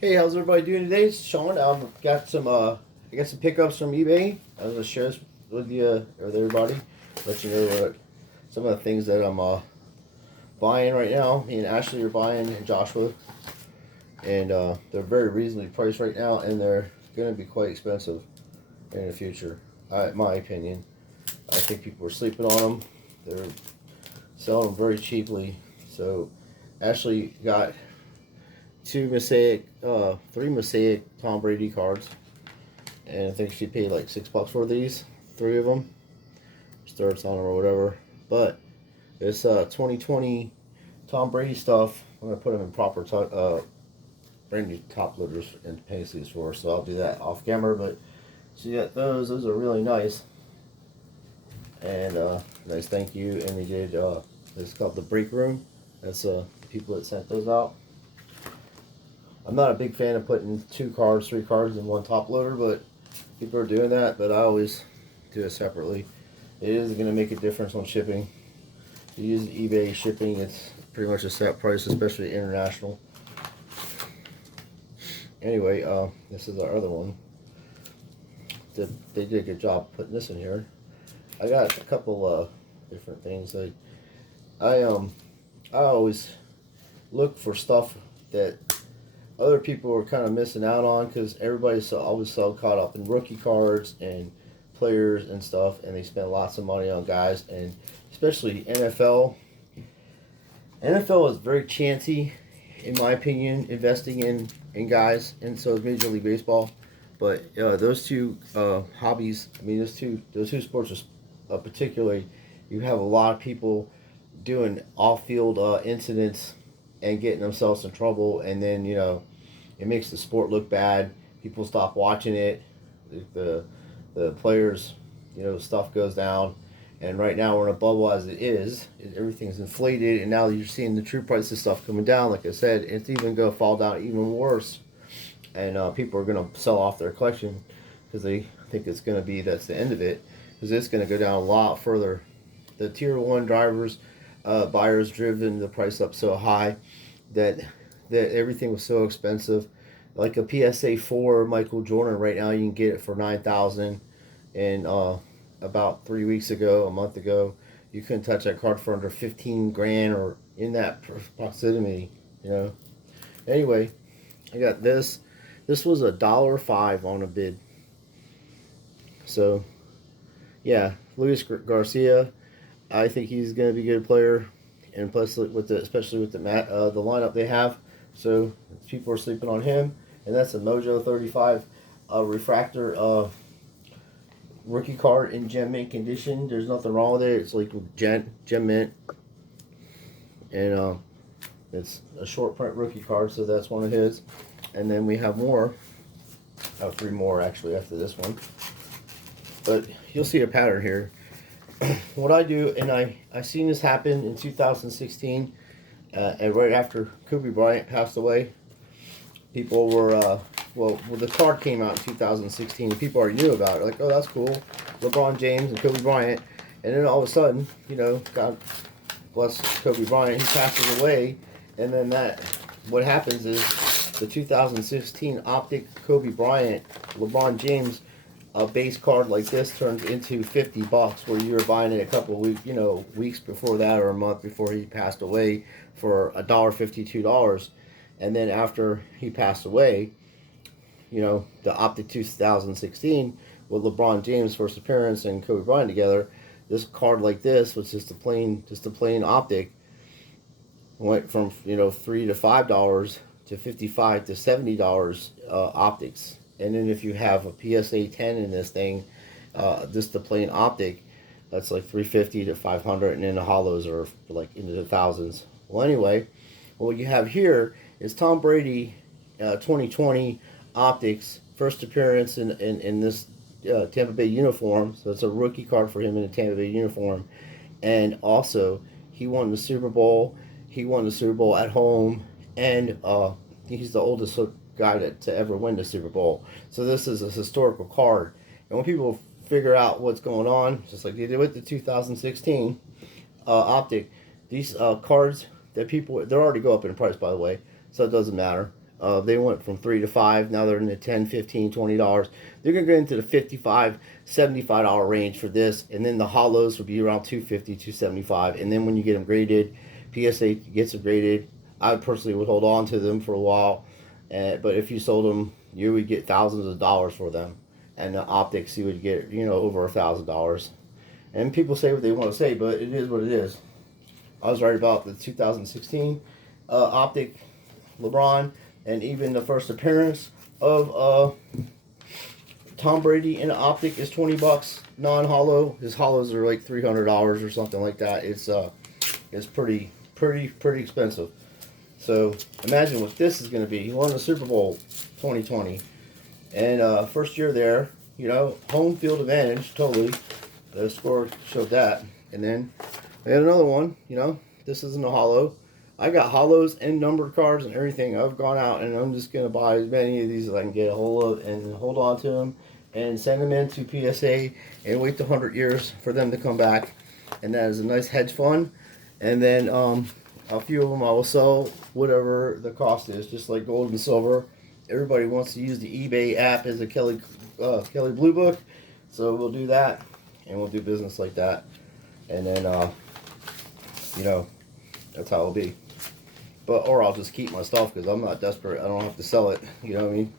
Hey, how's everybody doing today? It's Sean. Got some I got some pickups from eBay. I was gonna share this with you with everybody. Let you know what some of the things that I'm buying right now. Me and Ashley are buying, and Joshua, and they're very reasonably priced right now, and they're gonna be quite expensive in the future. My opinion. I think people are sleeping on them. They're selling them very cheaply. So, Ashley got three Mosaic Tom Brady cards, and I think she paid like $6 for these, three of them. Starts on them or whatever. But it's 2020 Tom Brady stuff. I'm gonna put them in proper brand new top loaders and pasties for her, so I'll do that off camera. But she got those. Those are really nice, and nice thank you. And they did. It's called the Break Room. That's people that sent those out. I'm not a big fan of putting two cards, three cards in one top loader, but people are doing that. But I always do it separately. It is going to make a difference on shipping. If you use eBay shipping, it's pretty much a set price, especially international. Anyway, this is our other one. They did a good job putting this in here. I got a couple different things. I always look for stuff that other people are kind of missing out on, because everybody's always so caught up in rookie cards and players and stuff, and they spend lots of money on guys, and especially NFL. NFL is very chancy, in my opinion, investing in guys, and so is Major League Baseball. But those two hobbies, I mean, those two sports are particularly, you have a lot of people doing off-field incidents and getting themselves in trouble, and then it makes the sport look bad. People stop watching it. The players, stuff goes down, and right now we're in a bubble as it is. Everything's inflated, and now you're seeing the true price of stuff coming down. Like I said, it's even going to fall down even worse, and people are going to sell off their collection because they think it's going to be that's the end of it, because it's going to go down a lot further. The tier one drivers, buyers driven the price up so high that everything was so expensive. Like a PSA 4 Michael Jordan right now, you can get it for $9,000, and about 3 weeks ago, a month ago, you couldn't touch that card for under 15 grand or in that proximity. Anyway, I got this. This was $1.05 on a bid. So yeah, Luis Garcia, I think he's going to be a good player, and plus especially with the lineup they have, so people are sleeping on him. And that's a Mojo 35 refractor rookie card in gem mint condition. There's nothing wrong with it. It's like gem mint, and it's a short print rookie card, so that's one of his. And then we have more, three more actually after this one. But you'll see a pattern here. What I do, and I seen this happen in 2016, and right after Kobe Bryant passed away, people were well, the card came out in 2016, and people already knew about it. Like, oh, that's cool, LeBron James and Kobe Bryant, and then all of a sudden, God bless Kobe Bryant, he passes away, and then what happens is the 2016 Optic Kobe Bryant, LeBron James. A base card like this turns into $50, where you were buying it a couple of weeks before that, or a month before he passed away, for $1.52, and then after he passed away, the Optic 2016 with LeBron James' first appearance and Kobe Bryant together, this card like this was just a plain Optic, went from $3 to $5 to $55 to $70 optics. And then if you have a PSA 10 in this thing, just the plain Optic, that's like $350 to $500, and then the hollows are like into the thousands. Well, anyway, what you have here is Tom Brady 2020 Optics, first appearance in this Tampa Bay uniform. So it's a rookie card for him in a Tampa Bay uniform. And also, he won the Super Bowl. He won the Super Bowl at home, and he's the oldest guy to ever win the Super Bowl. So this is a historical card. And when people figure out what's going on, just like they did with the 2016 Optic, these cards that they already go up in price, by the way, so it doesn't matter. They went from 3 to 5. Now they're in the 10, 15, $20. They're going to get into the $55, $75 range for this. And then the hollows will be around 250, 275. And then when you get them graded, PSA gets them graded. I personally would hold on to them for a while. But if you sold them, you would get thousands of dollars for them. And the optics, you would get, over $1,000. And people say what they want to say, but it is what it is. I was right about the 2016 optic LeBron, and even the first appearance of Tom Brady in an optic is $20 non-hollow. His hollows are like $300 or something like that. It's pretty expensive. So imagine what this is going to be. He won the Super Bowl 2020, and first year there, home field advantage totally. The score showed that, and then we had another one. This isn't a hollow. I got hollows and numbered cards and everything. I've gone out and I'm just gonna buy as many of these as I can get a hold of and hold on to them and send them into PSA and wait the 100 years for them to come back. And that is a nice hedge fund. And then a few of them I will sell whatever the cost is, just like gold and silver. Everybody wants to use the eBay app as a Kelly Blue Book, so we'll do that and we'll do business like that. And then that's how it'll be. Or I'll just keep my stuff because I'm not desperate. I don't have to sell it. You know what I mean?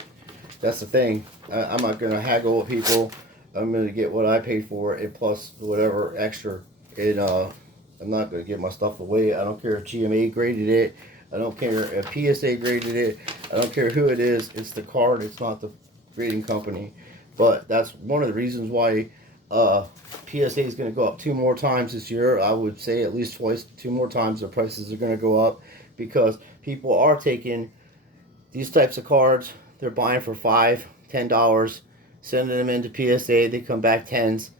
That's the thing. I'm not going to haggle with people. I'm going to get what I paid for it plus whatever extra. And I'm not going to give my stuff away. I don't care if GMA graded it. I don't care if PSA graded it. I don't care who it is. It's the card. It's not the grading company. But that's one of the reasons why PSA is going to go up 2 more times this year. I would say at least twice, 2 more times the prices are going to go up. Because people are taking these types of cards, they're buying for $5, $10, sending them into PSA, they come back tens,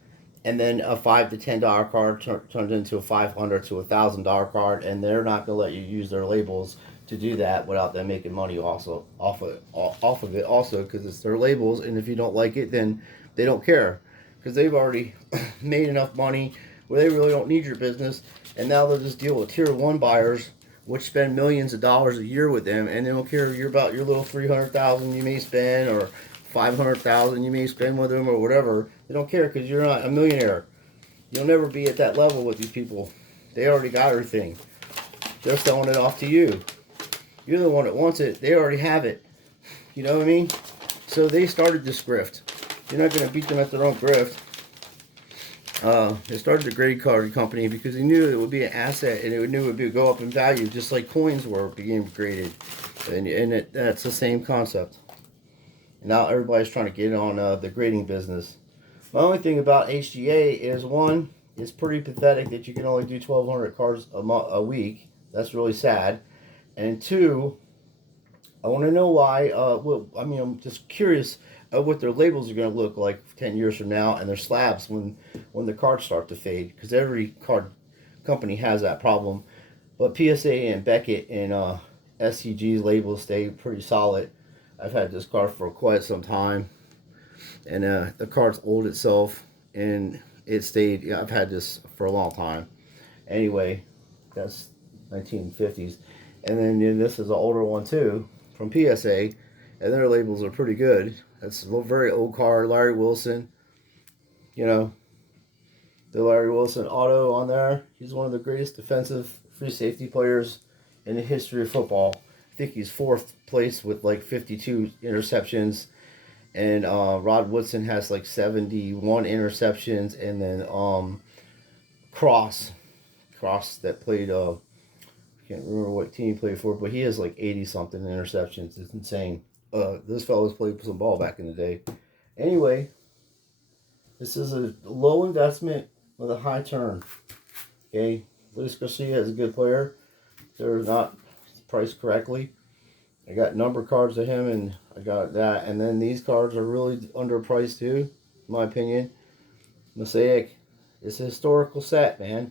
and then a $5 to $10 card turns into a $500 to $1,000 card, and they're not going to let you use their labels to do that without them making money also off of it also, because it's their labels, and if you don't like it, then they don't care, because they've already made enough money where they really don't need your business, and now they'll just deal with tier 1 buyers which spend millions of dollars a year with them, and they don't care about your little $300,000 you may spend or $500,000 you may spend with them or whatever. They don't care because you're not a millionaire. You'll never be at that level with these people. They already got everything. They're selling it off to you. You're the one that wants it. They already have it. You know what I mean? So they started this grift. You're not going to beat them at their own grift. They started the grade card company because they knew it would be an asset and it knew it would go up in value just like coins were being graded. And that's the same concept. And now everybody's trying to get on the grading business. My only thing about HGA is, one, it's pretty pathetic that you can only do 1,200 cards a week. That's really sad. And two, I want to know why. I'm just curious what their labels are going to look like 10 years from now, and their slabs when the cards start to fade, because every card company has that problem. But PSA and Beckett and SCG's labels stay pretty solid. I've had this card for quite some time, and the card's old itself, and it stayed. Yeah, I've had this for a long time. Anyway, that's 1950s, and then this is an older one too from PSA, and their labels are pretty good. That's a very old card. Larry Wilson, the Larry Wilson auto on there. He's one of the greatest defensive free safety players in the history of football. I think he's 4th place with like 52 interceptions. And Rod Woodson has like 71 interceptions. And then Cross that played, I can't remember what team he played for, but he has like 80-something interceptions. It's insane. This fellow's played some ball back in the day. Anyway, this is a low investment with a high turn. Okay, Luis Garcia is a good player. They're not priced correctly. I got number cards of him, and I got that. And then these cards are really underpriced too, in my opinion. Mosaic, it's a historical set, man.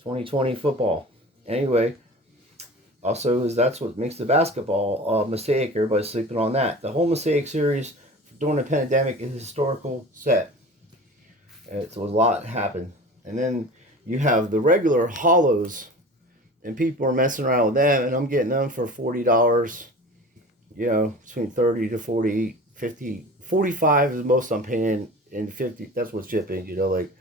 2020 football. Anyway. Also, that's what makes the basketball Mosaic. Everybody's sleeping on that. The whole Mosaic series during the pandemic is a historical set. So a lot happened. And then you have the regular hollows, and people are messing around with them, and I'm getting them for $40. between 30 to 40, 50, 45 is the most I'm paying, and 50, that's what's shipping, like,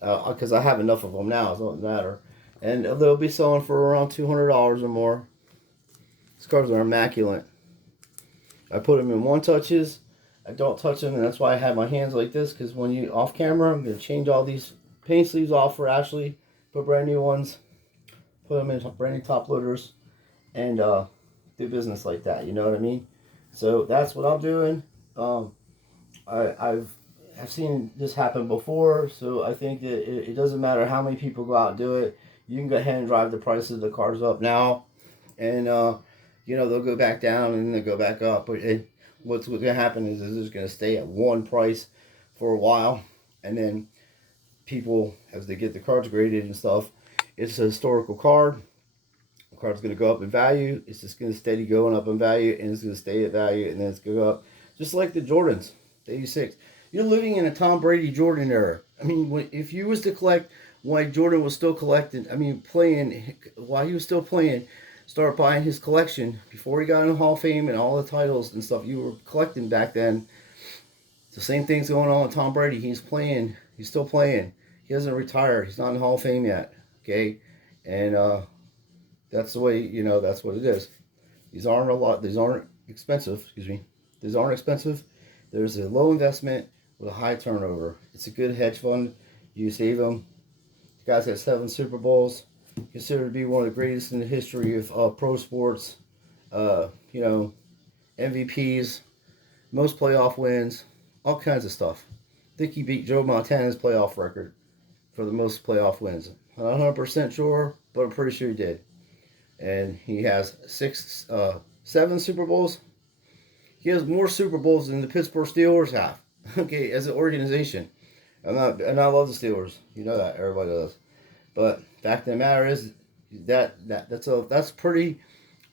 because I have enough of them now, so it doesn't matter. And they'll be selling for around $200 or more. These cars are immaculate. I put them in one touches. I don't touch them, and that's why I have my hands like this, because when you off camera, I'm going to change all these paint sleeves off for Ashley, put brand new ones, put them in brand new top loaders, and do business like that. You know what I mean? So that's what I'm doing. I've seen this happen before, so I think that it doesn't matter how many people go out and do it. You can go ahead and drive the prices of the cars up now, and they'll go back down and then they'll go back up. But what's going to happen is it's just going to stay at one price for a while, and then people, as they get the cards graded and stuff, it's a historical card. The card's going to go up in value. It's just going to steady going up in value, and it's going to stay at value, and then it's going to go up. Just like the Jordans, the 86. You're living in a Tom Brady Jordan era. I mean, if you was to collect while Jordan was still collecting, playing, while he was still playing, start buying his collection before he got in the Hall of Fame and all the titles and stuff you were collecting back then. The same thing's going on with Tom Brady. He's playing. He's still playing. He hasn't retired. He's not in the Hall of Fame yet. Okay, and that's the way, that's what it is. These aren't expensive. Excuse me. These aren't expensive. There's a low investment with a high turnover. It's a good hedge fund. You save them. The guy's got 7 Super Bowls. Considered to be one of the greatest in the history of pro sports. MVPs, most playoff wins, all kinds of stuff. I think he beat Joe Montana's playoff record for the most playoff wins. I'm not 100% sure, but I'm pretty sure he did. And he has 7 Super Bowls. He has more Super Bowls than the Pittsburgh Steelers have. Okay, as an organization. And I love the Steelers. You know that, everybody does. But fact of the matter is that's pretty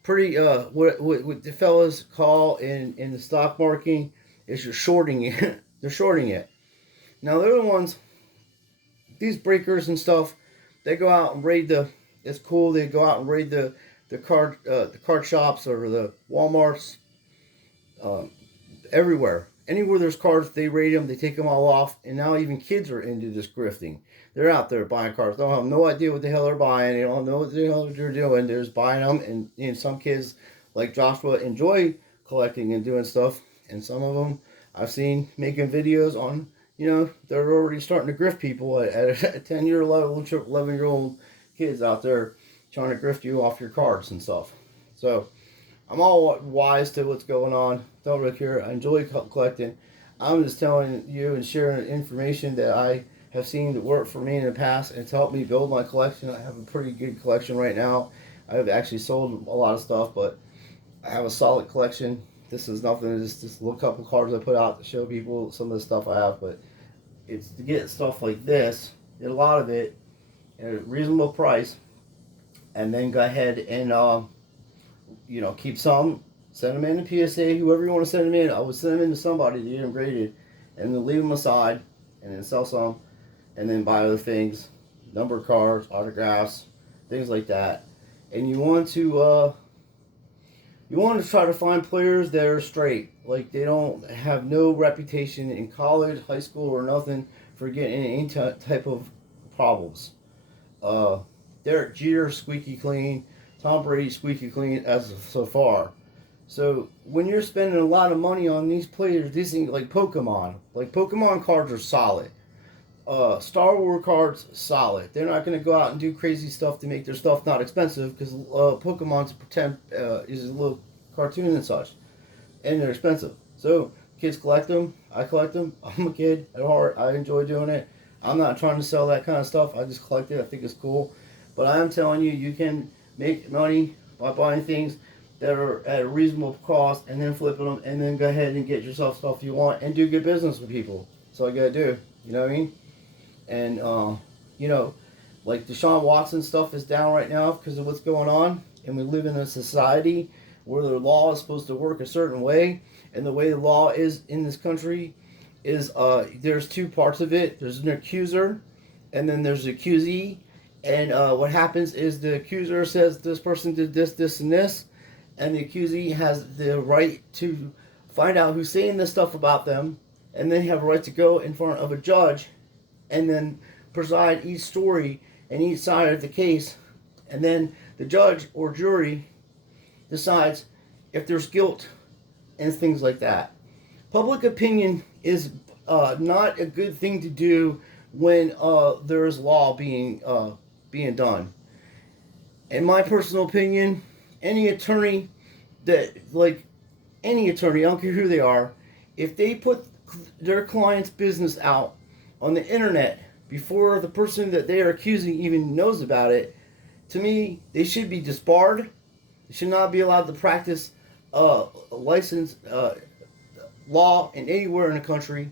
what the fellas call in the stock market is you're shorting it. They're shorting it. Now they're the ones, these breakers and stuff, they go out and raid it's cool, they go out and raid the card shops or the Walmarts, everywhere. Anywhere there's cards, they raid them, they take them all off, and now even kids are into this grifting. They're out there buying cards. They don't have no idea what the hell they're buying. They don't know what the hell they're doing. They're just buying them, and some kids, like Joshua, enjoy collecting and doing stuff, and some of them I've seen making videos on, they're already starting to grift people at 10-year, 11-year-old kids out there trying to grift you off your cards and stuff. So I'm all wise to what's going on. Don't really care. I enjoy collecting. I'm just telling you and sharing information that I have seen that work for me in the past, and it's helped me build my collection. I have a pretty good collection right now. I've actually sold a lot of stuff, but I have a solid collection. This is nothing. It's just a little couple cards I put out to show people some of the stuff I have, but it's to get stuff like this, a lot of it, at a reasonable price, and then go ahead and keep some, send them in to PSA, whoever you want to send them in. I would send them in to somebody to get them graded, and then leave them aside, and then sell some, and then buy other things, number cards, autographs, things like that. And you want to try to find players that are straight, like they don't have no reputation in college, high school, or nothing for getting any type of problems. Derek Jeter, squeaky clean. Tom Brady, squeaky clean as of so far. So when you're spending a lot of money on these players, these things like Pokemon cards are solid. Star Wars cards, solid. They're not going to go out and do crazy stuff to make their stuff not expensive, because Pokemon's pretend is a little cartoon and such, and they're expensive. So kids collect them. I collect them. I'm a kid at heart. I enjoy doing it. I'm not trying to sell that kind of stuff. I just collect it. I think it's cool. But I am telling you, you can make money by buying things that are at a reasonable cost, and then flipping them, and then go ahead and get yourself stuff you want, and do good business with people. That's all you gotta do. You know what I mean? And like Deshaun Watson stuff is down right now because of what's going on, and we live in a society where the law is supposed to work a certain way, and the way the law is in this country is there's 2 parts of it. There's an accuser, and then there's the accusee. And what happens is the accuser says this person did this, this, and this, and the accusee has the right to find out who's saying this stuff about them, and then have a right to go in front of a judge and then preside each story and each side of the case, and then the judge or jury decides if there's guilt and things like that. Public opinion is not a good thing to do when there is law being done. In my personal opinion, any attorney any attorney, I don't care who they are, if they put their client's business out on the internet before the person that they are accusing even knows about it, to me, they should be disbarred. They should not be allowed to practice licensed law in anywhere in the country.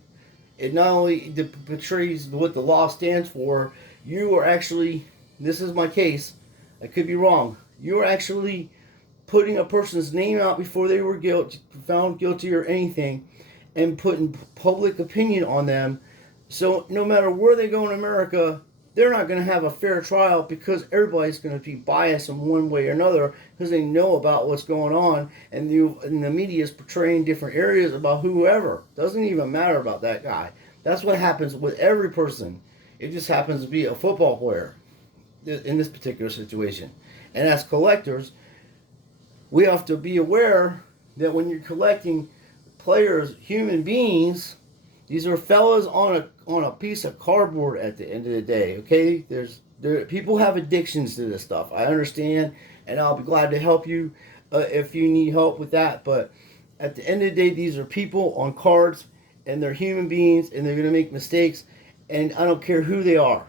It not only betrays what the law stands for, you are actually, this is my case, I could be wrong, you are actually putting a person's name out before they were found guilty or anything, and putting public opinion on them. So no matter where they go in America, they're not going to have a fair trial because everybody's going to be biased in one way or another because they know about what's going on, and the media is portraying different areas about whoever. Doesn't even matter about that guy. That's what happens with every person. It just happens to be a football player in this particular situation. And as collectors, we have to be aware that when you're collecting players, human beings, these are fellas on a piece of cardboard at the end of the day. Okay, people have addictions to this stuff. I understand, and I'll be glad to help you if you need help with that. But at the end of the day, these are people on cards, and they're human beings, and they're going to make mistakes, and I don't care who they are.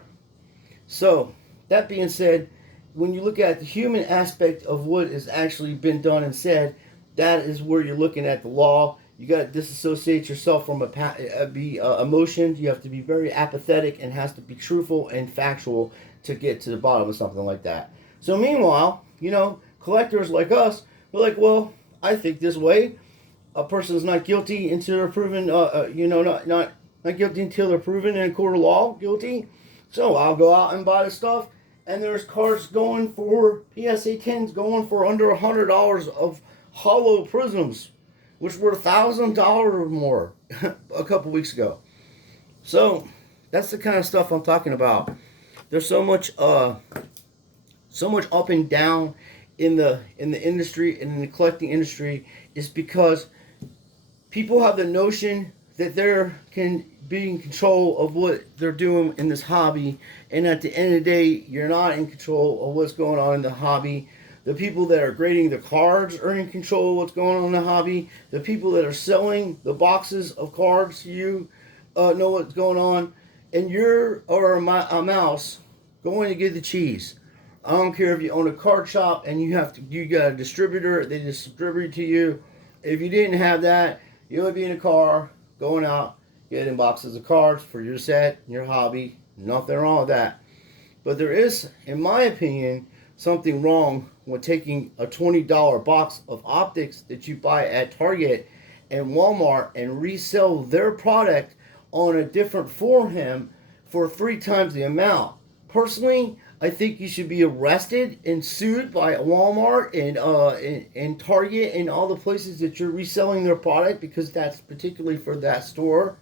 So that being said, when you look at the human aspect of what has actually been done and said, that is where you're looking at the law. You got to disassociate yourself from emotions. You have to be very apathetic and has to be truthful and factual to get to the bottom of something like that. So meanwhile, collectors like us, we're like, well, I think this way. A person's not guilty until they're proven, not guilty until they're proven in a court of law guilty. So I'll go out and buy the stuff, and there's cards going for PSA 10s going for under $100 of hollow prisms, which were $1,000 or more a couple weeks ago. So that's the kind of stuff I'm talking about. There's so much up and down in the industry and in the collecting industry is because people have the notion that they can be in control of what they're doing in this hobby, and at the end of the day, you're not in control of what's going on in the hobby. The people that are grading the cards are in control of what's going on in the hobby. The people that are selling the boxes of cards to you know what's going on. And you're a mouse going to get the cheese. I don't care if you own a card shop and you got a distributor, they distribute to you. If you didn't have that, you would be in a car going out getting boxes of cards for your set, your hobby. Nothing wrong with that. But there is, in my opinion, something wrong with taking a $20 box of optics that you buy at Target and Walmart and resell their product on a different forum for 3 times the amount. Personally, I think you should be arrested and sued by Walmart and Target and all the places that you're reselling their product, because that's particularly for that store.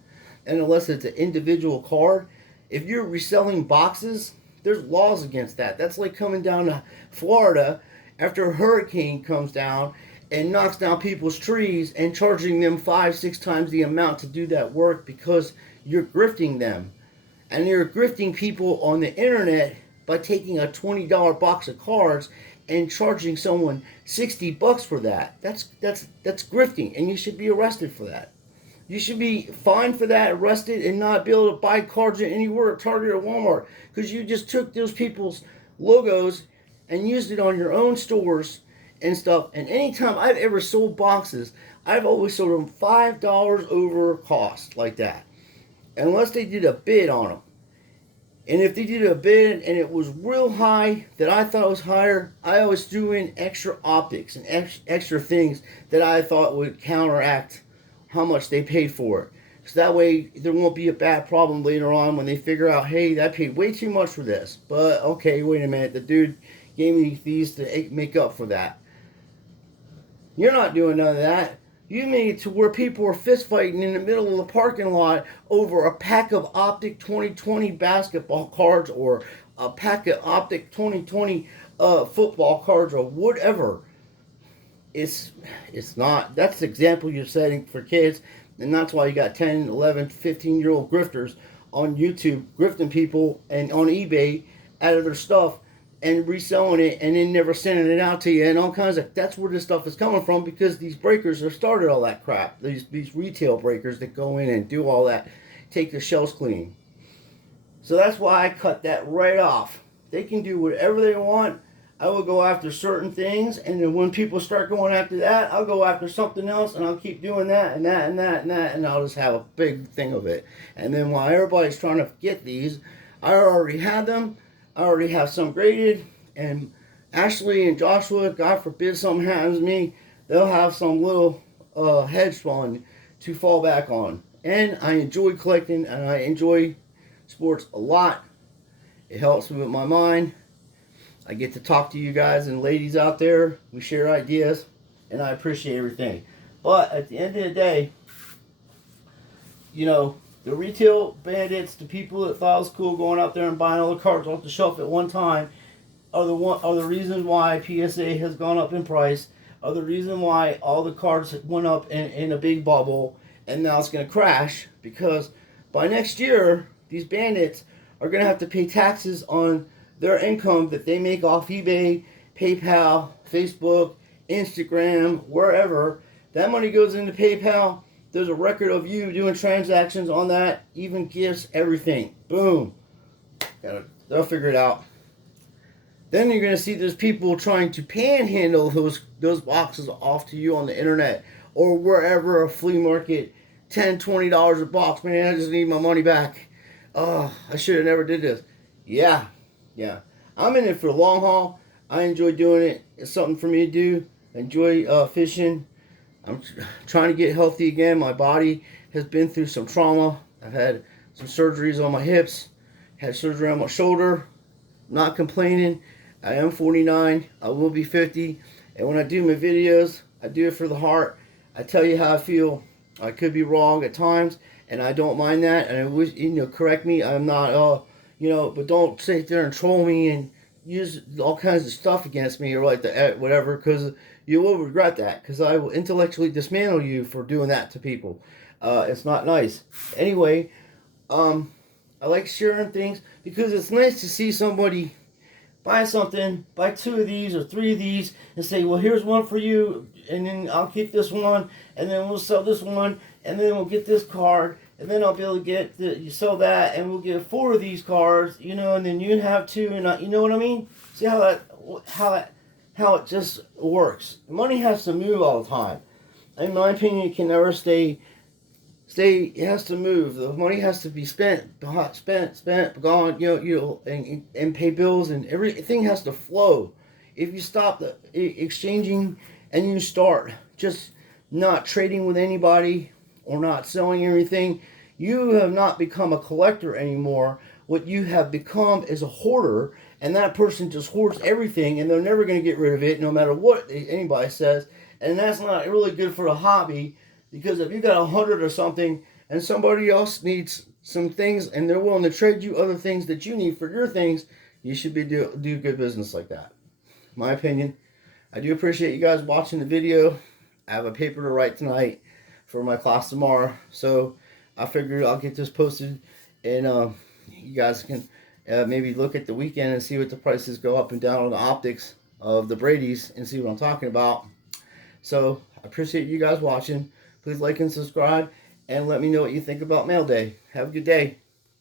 And unless it's an individual card, if you're reselling boxes, there's laws against that. That's like coming down to Florida after a hurricane comes down and knocks down people's trees and charging them 5-6 times the amount to do that work because you're grifting them. And you're grifting people on the internet by taking a $20 box of cards and charging someone $60 for that. That's grifting, and you should be arrested for that. You should be fined for that, arrested, and not be able to buy cards anywhere at Target or Walmart, because you just took those people's logos and used it on your own stores and stuff. And anytime I've ever sold boxes, I've always sold them $5 over cost like that, unless they did a bid on them. And if they did a bid and it was real high that I thought was higher, I always threw in extra optics and extra things that I thought would counteract how much they paid for it. So that way there won't be a bad problem later on when they figure out, hey, I paid way too much for this. But okay, wait a minute, the dude gave me these to make up for that. You're not doing none of that. You made it to where people are fist fighting in the middle of the parking lot over a pack of Optic 2020 basketball cards or a pack of Optic 2020 football cards or whatever. It's it's not. That's the example you're setting for kids, and that's why you got 10, 11, 15-year-old grifters on YouTube grifting people and on eBay out of their stuff and reselling it and then never sending it out to you and all kinds of. That's where this stuff is coming from, because these breakers have started all that crap. These retail breakers that go in and do all that, take the shelves clean. So that's why I cut that right off. They can do whatever they want. I will go after certain things, and then when people start going after that, I'll go after something else, and I'll keep doing that and that and that and that, and I'll just have a big thing of it. And then while everybody's trying to get these, I already had them. I already have some graded, and Ashley and Joshua, God forbid something happens to me, they'll have some little hedge fund to fall back on. And I enjoy collecting, and I enjoy sports a lot. It helps me with my mind. I get to talk to you guys and ladies out there. We share ideas, and I appreciate everything. But at the end of the day, you know, the retail bandits, the people that thought it was cool going out there and buying all the cards off the shelf at one time, are the reasons why PSA has gone up in price. Are the reason why all the cards went up in a big bubble, and now it's going to crash, because by next year these bandits are going to have to pay taxes on their income that they make off eBay, PayPal, Facebook, Instagram, wherever. That money goes into PayPal. There's a record of you doing transactions on that, even gifts, everything. Boom. They'll figure it out. Then you're going to see there's people trying to panhandle those boxes off to you on the internet or wherever, a flea market, $10, $20 a box. Man, I just need my money back. Oh, I should have never did this. Yeah. I'm in it for the long haul. I enjoy doing it. It's something for me to do. I enjoy fishing. I'm trying to get healthy again. My body has been through some trauma. I've had some surgeries on my hips. Had surgery on my shoulder. Not complaining. I am 49. I will be 50. And when I do my videos, I do it for the heart. I tell you how I feel. I could be wrong at times, and I don't mind that. And I wish, correct me. I'm not, but don't sit there and troll me and use all kinds of stuff against me or like that, whatever, because you will regret that, because I will intellectually dismantle you for doing that to people. It's not nice. Anyway, I like sharing things because it's nice to see somebody buy something, buy 2 of these or 3 of these, and say, well, here's one for you, and then I'll keep this one, and then we'll sell this one, and then we'll get this card, and then I'll be able to get you sell that, and we'll get 4 of these cards, and then you can have 2, and you know what I mean? See how it just works. Money has to move all the time. In my opinion, it can never stay. It has to move. The money has to be spent, gone. And pay bills, and everything has to flow. If you stop the exchanging and you start just not trading with anybody or not selling anything, you have not become a collector anymore. What you have become is a hoarder, and that person just hoards everything, and they're never going to get rid of it, no matter what anybody says. And that's not really good for a hobby, because if you got 100 or something, and somebody else needs some things, and they're willing to trade you other things that you need for your things, you should be do good business like that. My opinion. I do appreciate you guys watching the video. I have a paper to write tonight for my class tomorrow, so I figured I'll get this posted, and you guys can maybe look at the weekend and see what the prices go up and down on the optics of the Brady's and see what I'm talking about. So I appreciate you guys watching. Please like and subscribe, and let me know what you think about Mail Day. Have a good day.